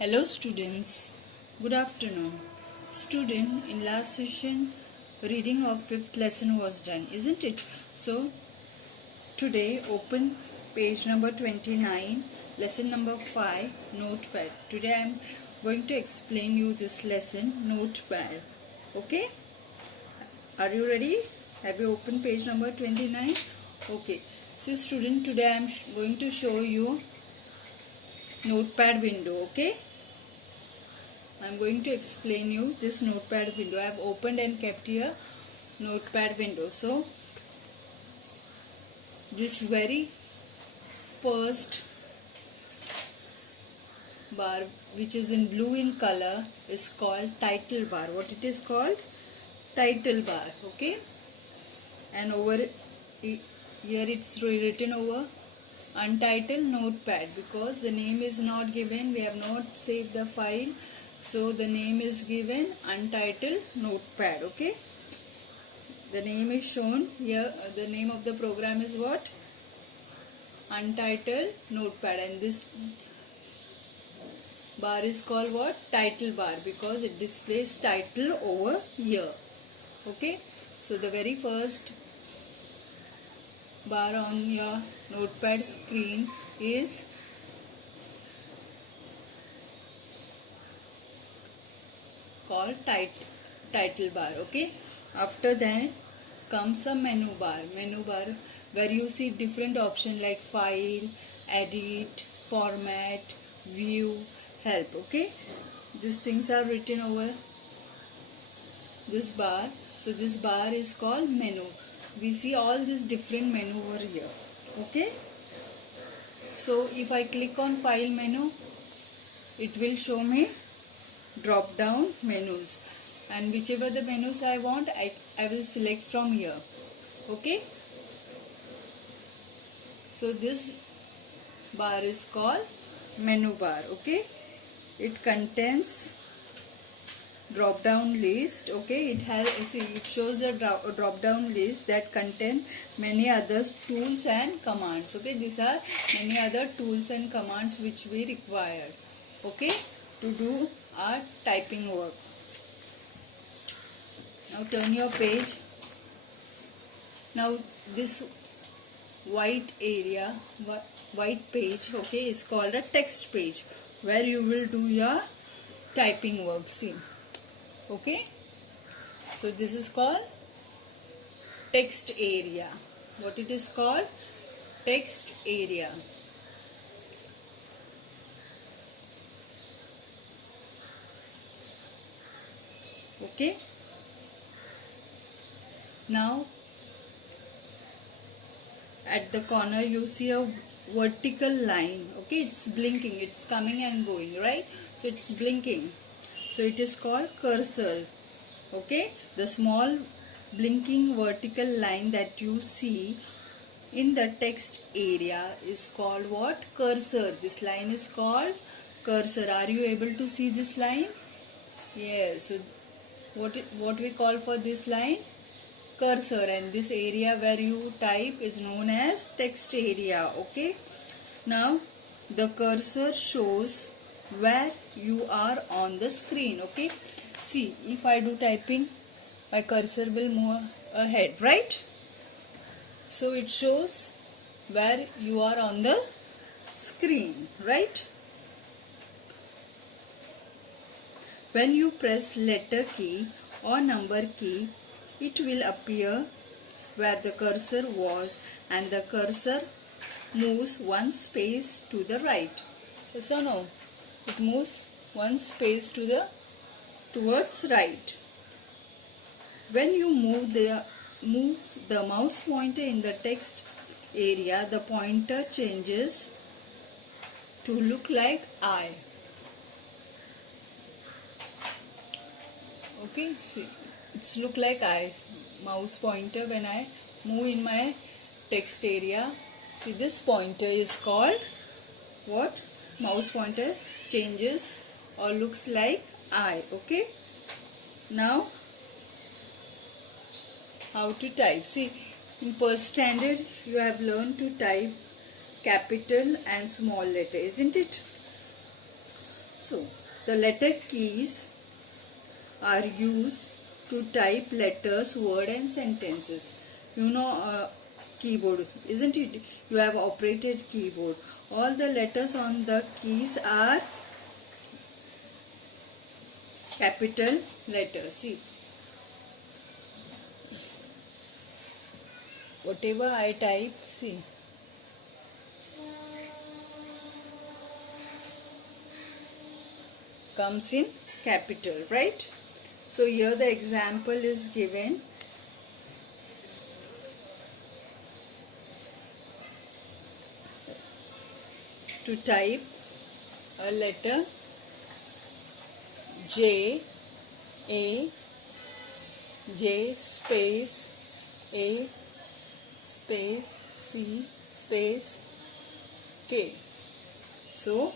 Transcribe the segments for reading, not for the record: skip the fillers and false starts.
Hello students, good afternoon. Student, in last session reading of 5th lesson was done, isn't it? So today open page number 29, lesson number 5, notepad. Today I am going to explain you this lesson, notepad. Okay? Are you ready? Have you opened page number 29? Okay. So student, today I am going to show you notepad window. Okay? I am going to explain you this notepad window. I have opened and kept here notepad window. So this very first bar, which is in blue in color, is called title bar. What it is called? Title bar. Okay, and over here it's written over untitled notepad because the name is not given. We have not saved the file, so the name is given untitled notepad. Okay, the name is shown here. The name of the program is what? Untitled notepad, and this bar is called what? Title bar, because it displays title over here. Okay, so the very first bar on your notepad screen is called title bar. Okay, after that comes a menu bar where you see different options like file, edit, format, view, help. Okay, these things are written over this bar. So this bar is called menu. We see all these different menu over here. Okay, so if I click on file menu, it will show me drop down menus, and whichever the menus I want, I will select from here. Okay, so this bar is called menu bar. Okay, it contains drop down list. Okay, it shows a drop down list that contain many other tools and commands. Okay, these are many other tools and commands which we require, okay, to do our typing work. Now turn your page. Now this white area, white page, okay, is called a text page where you will do your typing work. See, okay, so this is called text area. What it is called? Text area. Okay, now at the corner you see a vertical line. Okay, it's blinking, it's coming and going, right? So it's blinking, so it is called cursor. Okay, the small blinking vertical line that you see in the text area is called what? Cursor. This line is called cursor. Are you able to see this line? Yes. So what we call for this line? Cursor. And this area where you type is known as text area. Okay, now the cursor shows where you are on the screen. Okay, see, if I do typing, my cursor will move ahead, right? So it shows where you are on the screen, right? When you press letter key or number key, it will appear where the cursor was, and the cursor moves one space to the right. Yes or no? It moves one space towards right. When you move the mouse pointer in the text area, the pointer changes to look like I. Okay, see, it's look like I. Mouse pointer when I move in my text area. See, this pointer is called what? Mouse pointer changes or looks like I. Okay, now how to type. See, in first standard you have learned to type capital and small letter, isn't it? So the letter keys are used to type letters, word and sentences. You know keyboard, isn't it? You have operated keyboard. All the letters on the keys are capital letters. See, whatever I type, see, comes in capital, right? So here the example is given. To type a letter J, A, J space A space C space K. So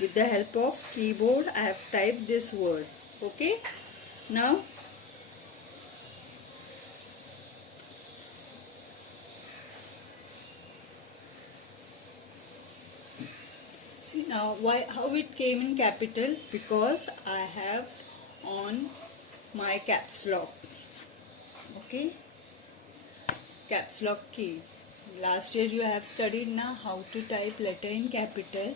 with the help of keyboard I have typed this word. Okay. Now see, now how it came in capital, because I have on my caps lock. Okay, caps lock key. Last year you have studied now how to type letter in capital.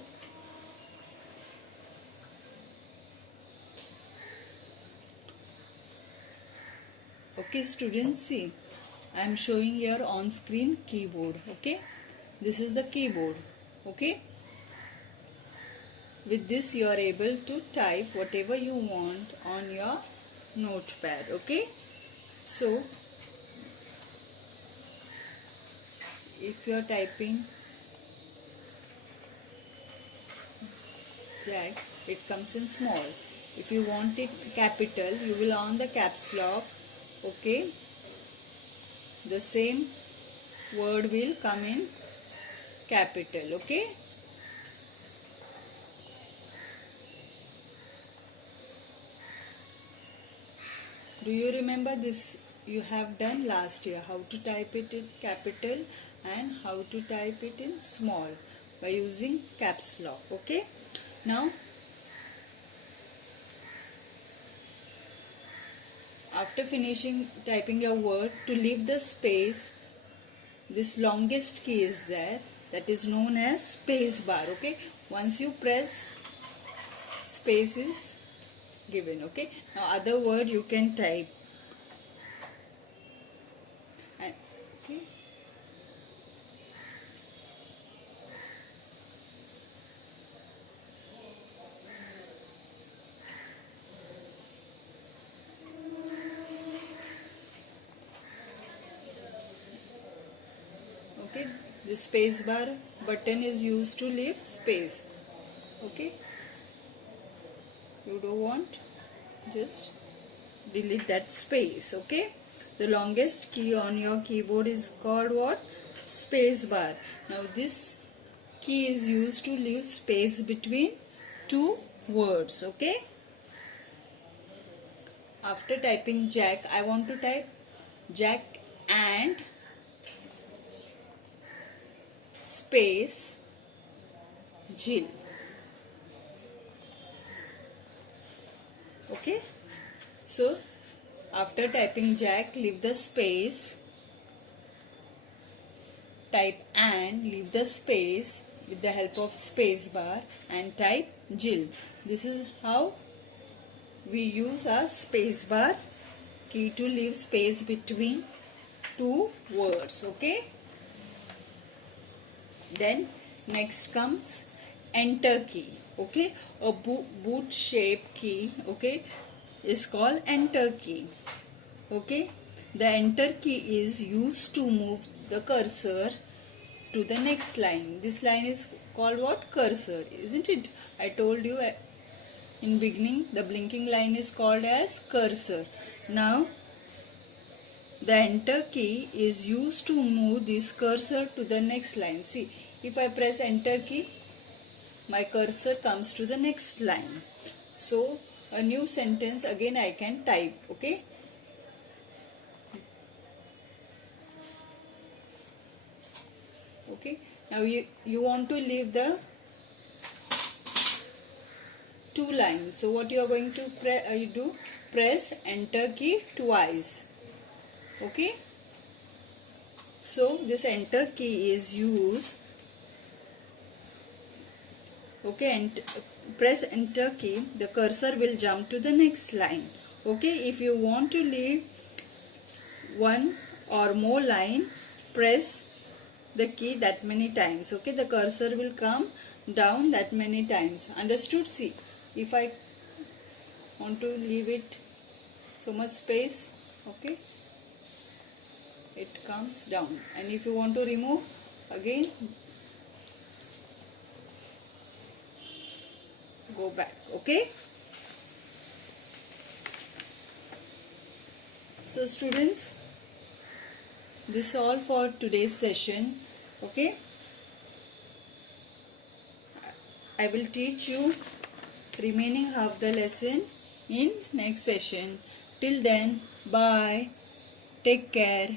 Okay students, see, I am showing here on screen keyboard. Okay, this is the keyboard. Okay, with this you are able to type whatever you want on your notepad. Okay, so if you are typing Jack, it comes in small. If you want it capital, you will on the caps lock. Okay, the same word will come in capital. Okay, do you remember this? You have done last year how to type it in capital and how to type it in small by using caps lock. Okay, now after finishing typing your word, to leave the space, this longest key is there, that is known as space bar. Okay, once you press, space is given. Okay, now other word you can type. Okay, okay, the space bar button is used to leave space. Okay, you don't want, just delete that space. Okay, the longest key on your keyboard is called what? Space bar. Now this key is used to leave space between two words. Okay, after typing Jack, I want to type Jack and space Jill. Okay, so after typing Jack, leave the space, type and, leave the space with the help of space bar and type Jill. This is how we use a space bar key to leave space between two words. Okay, then next comes enter key. Okay, a boot shape key, okay, is called enter key. Okay, the enter key is used to move the cursor to the next line. This line is called what? Cursor, isn't it? I told you in beginning the blinking line is called as cursor. Now the enter key is used to move this cursor to the next line. See, if I press enter key, my cursor comes to the next line. So a new sentence again I can type. Okay, okay, now you want to leave the two lines. So what you are going to press enter key twice. Okay. So this enter key is used. Okay, and press enter key, the cursor will jump to the next line. Okay, if you want to leave one or more line, press the key that many times. Okay, the cursor will come down that many times. Understood? See, if I want to leave it so much space, okay, it comes down. And if you want to remove, again go back. Okay. So students, this is all for today's session. Okay, I will teach you remaining half the lesson in next session. Till then, bye, take care.